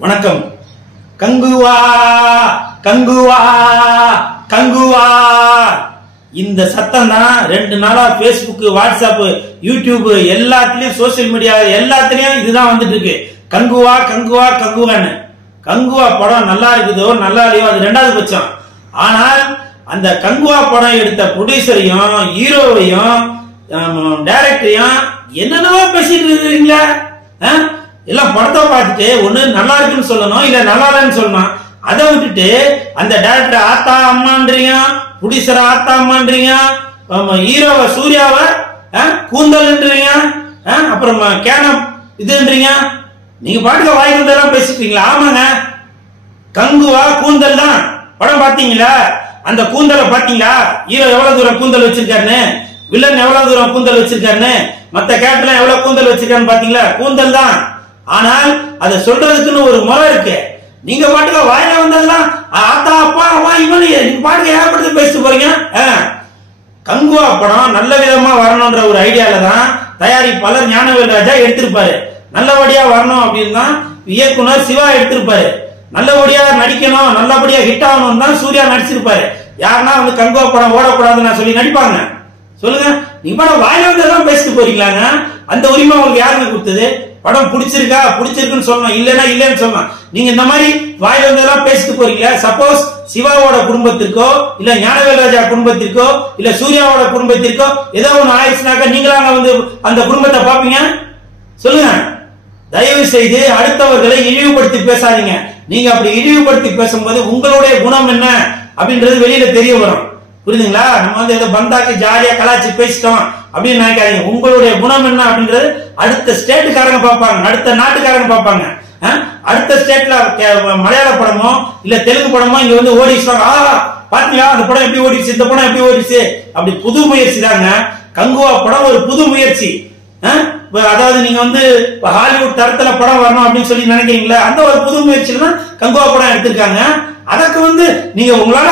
வணக்கம். கங்குவா கங்குவா கங்குவா இந்த சத்தம் தான் 2 நாளா Facebook, WhatsApp, YouTube எல்லாத்துலயும் சோசியல் மீடியா எல்லாத்துலயும் இதுதான் வந்துட்டு இருக்கு. கங்குவா கங்குவா கங்குவான்னு. கங்குவா படம் நல்லா இருக்குதோ நல்லா இல்லையோ அது ரெண்டாவது பட்சம். ஆனால் அந்த கங்குவா படம் எடுத்த ப்ரொடியூசரையும் ஹீரோவையும் டைரக்டரையும் என்னென்னவோ பேசிட்டு இருக்கீங்களா? எல்லாம் படத்தை பார்த்துட்டு ஒண்ணு நல்லா இருக்குன்னு சொல்லணும், இல்ல நல்லா இல்லைன்னு சொல்லணும். அதை விட்டுட்டு அந்த டைரக்டர் ஆத்தா அம்மான்றீங்க, ப்ரொடியூசர் ஆத்தா அம்மான்றீங்க, ஹீரோவை சூர்யாவை கூந்தல்ன்றீங்க, அப்புறம் கேனம் இதுன்றீங்க. நீங்க பாட்டுக்க வாய் வந்தெல்லாம் பேசிட்டீங்களா? ஆமாங்க, கங்குவா கூந்தல் தான். படம் பாத்தீங்களா? அந்த கூந்தலை பாத்தீங்களா? ஹீரோ எவ்வளவு தூரம் கூந்தல் வச்சிருக்காருன்னு, வில்லன் எவ்வளவு தூரம் கூந்தல் வச்சிருக்காருன்னு, மத்த கேரக்டர் எவ்வளவு கூந்தல் வச்சிருக்காருன்னு பாத்தீங்களா? கூந்தல் தான். ஆனால் அதை சொல்றதுக்குன்னு ஒரு முறை இருக்கு. நீங்க பாட்டுக்க வாயில வந்ததெல்லாம் ஆத்தா அப்பா அம்மா இவனு நீங்க பாட்டுக்க ஏற்படுத்தி பேசிட்டு போறீங்க. கங்குவா படம் நல்ல விதமா வரணும்ன்ற ஒரு ஐடியால தான் தயாரிப்பாளர் ஞானவேல் ராஜா எடுத்திருப்பாரு. நல்லபடியா வரணும் அப்படின்னு தான் இயக்குனர் சிவா எடுத்திருப்பாரு. நல்லபடியா நடிக்கணும், நல்லபடியா ஹிட் ஆகணும் தான் சூர்யா நடிச்சிருப்பாரு. யாருன்னா வந்து கங்குவா படம் ஓடக்கூடாதுன்னு சொல்லி நடிப்பாங்க? சொல்லுங்க. நீங்க படம் வாயில வந்ததெல்லாம் பேசிட்டு போறீங்களாங்க? அந்த உரிமை உங்களுக்கு யாருங்க கொடுத்தது? படம் பிடிச்சிருக்கா பிடிச்சிருக்குன்னு சொல்லணும், இல்லன்னா இல்லன்னு சொல்லணும். நீங்க இந்த மாதிரி வாயில வந்ததெல்லாம் பேசிட்டு போறீங்க. சப்போஸ் சிவாவோட குடும்பத்திற்கோ இல்ல ஞானவேல் ராஜா குடும்பத்திற்கோ இல்ல சூர்யாவோட குடும்பத்திற்கோ ஏதோ ஒண்ணு ஆயிடுச்சுனாக்கா நீங்களாங்க வந்து அந்த குடும்பத்தை பாப்பீங்க? சொல்லுங்க. தயவு செய்து அடுத்தவர்களை இழிவுபடுத்தி பேசாதீங்க. நீங்க அப்படி இழிவுபடுத்தி பேசும்போது உங்களுடைய குணம் என்ன அப்படின்றது வெளியில தெரிய வரும். புரியுதுங்களா? நம்ம வந்து ஏதோ பந்தாக்கி ஜாலியா கலாச்சி பேசிட்டோம் அப்படின்னு நினைக்காதீங்க. உங்களுடைய குணம் என்ன அப்படின்றது அடுத்த ஸ்டேட்டுக்காரங்க பார்ப்பாங்க, அடுத்த நாட்டுக்காரங்க பார்ப்பாங்க. அடுத்த ஸ்டேட்ல மலையாள படமோ இல்ல தெலுங்கு படமோ இங்க வந்து ஓடிச்சுவாங்க. பாத்தீங்களா அந்த படம் எப்படி ஓடிச்சு, இந்த படம் எப்படி ஓடிச்சு, அப்படி புது முயற்சி தாங்க. கங்குவா படம் ஒரு புது முயற்சி. அதாவது நீங்க வந்து ஹாலிவுட் தரத்துல படம் வரணும் அப்படின்னு சொல்லி நினைக்கிறீங்களா? அந்த ஒரு புது முயற்சியில தான் கங்குவா படம் எடுத்திருக்காங்க. அதற்கு வந்து நீங்க உங்களால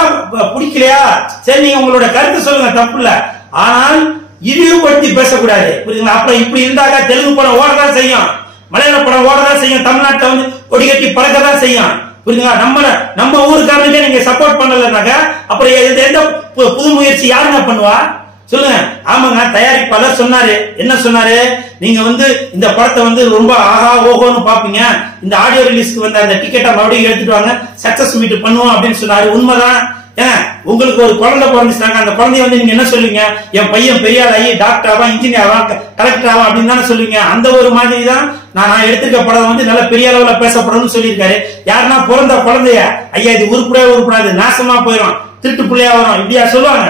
பிடிக்கலையா, சரி நீங்க உங்களோட கருத்து சொல்லுங்க, தப்பு இல்ல. ஆனால் இழிவுபடுத்தி பேசக்கூடாது. புரியுதுங்களா? அப்புறம் இப்படி இருந்தாக்க தெலுங்கு படம் ஓடதான் செய்யும், மலையாள படம் ஓடதான் செய்யும், தமிழ்நாட்டில் வந்து கொடி கட்டி பழக்கதான் செய்யும். புரியுதுங்களா? நம்ம ஊருக்காரனுக்கே நீங்க சப்போர்ட் பண்ணலனாக்க அப்புறம் எந்த புது முயற்சி யாருங்க பண்ணுவா? சொல்லுங்க. ஆமாங்க, தயாரிப்பாளர் சொன்னாரு. என்ன சொன்னாரு? நீங்க வந்து இந்த படத்தை வந்து ரொம்ப ஆஹா ஓஹோன்னு பாப்பீங்க, இந்த ஆடியோ ரிலீஸ்க்கு வந்து அந்த டிக்கெட்டை மறுபடியும் எடுத்துட்டு வாங்க, சக்சஸ் மீட் பண்ணுவோம் அப்படின்னு சொன்னாரு. உண்மைதான். உங்களுக்கு ஒரு குழந்தை பிறந்துச்சுனாங்க, அந்த குழந்தைய வந்து நீங்க என்ன சொல்லுவீங்க? என் பையன் பெரிய ஆகி டாக்டர் ஆவா, இன்ஜினியர் ஆவா, கலெக்டர் ஆவா அப்படின்னு தானே சொல்லுவீங்க. அந்த ஒரு மாதிரி தான் நான் எடுத்துக்க படம் வந்து நல்ல பெரிய அளவுல பேசப்படணும்னு சொல்லியிருக்காரு. யாருன்னா பிறந்த குழந்தைய ஐயா இது உருப்படாது, நாசமா போயிடும், திருட்டு பிள்ளையா வரும், இப்படியா சொல்லுவாங்க?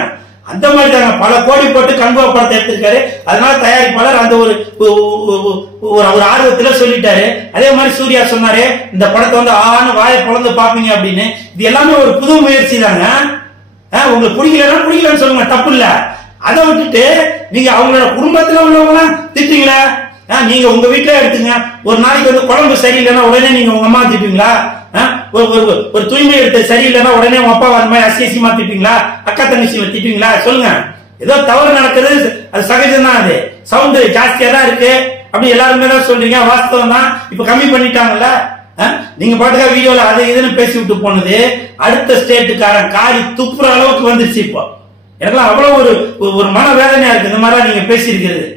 அந்த மாதிரி தாங்க பல கோடி போட்டு கங்குவா படத்தை எடுத்திருக்காரு. அதனால தயாரிப்பாளர் அந்த ஒரு ஆர்வத்துல சொல்லிட்டாரு. அதே மாதிரி சூர்யா சொன்னாரு இந்த படத்தை வந்து ஆன்னு வாயை பொழந்து பாப்பீங்க அப்படின்னு. இது எல்லாமே ஒரு புது முயற்சி தாங்க. உங்களுக்கு பிடிக்கலன்னு சொல்லுங்க, தப்பு இல்ல. அதை விட்டுட்டு நீங்க அவங்களோட குடும்பத்துல உள்ளவங்க திட்டீங்களா? நீங்க உங்க வீட்டுல எடுத்துங்க, ஒரு நாளைக்கு வந்து குழம்பு சரியில்லைன்னா உடனே நீங்க உங்க அம்மா திட்டுவீங்களா? ஒரு தூய்மை எடுத்து சரியில்லைன்னா உடனே உங்க அப்பா அந்த மாதிரி அசியமா திட்டுவீங்களா? அக்கா தங்கச்சி திட்டுவீங்களா? சொல்லுங்க. ஏதோ தவறு நடக்குது, அது சகஜம் தான். அது சவுண்ட் ஜாஸ்தியா தான் இருக்கு அப்படி எல்லாருமே தான் சொல்றீங்க. வாஸ்தவம் தான். இப்ப கம்மி பண்ணிட்டாங்கல்ல. நீங்க பாட்டுக்கா வீடியோல அது இதுன்னு பேசி விட்டு போனது அடுத்த ஸ்டேட்டுக்காரன் காரி துப்புற அளவுக்கு வந்துருச்சு. இப்போ எனக்குலாம் அவ்வளவு ஒரு மன வேதனையா இருக்கு இந்த மாதிரி நீங்க பேசி இருக்கிறது.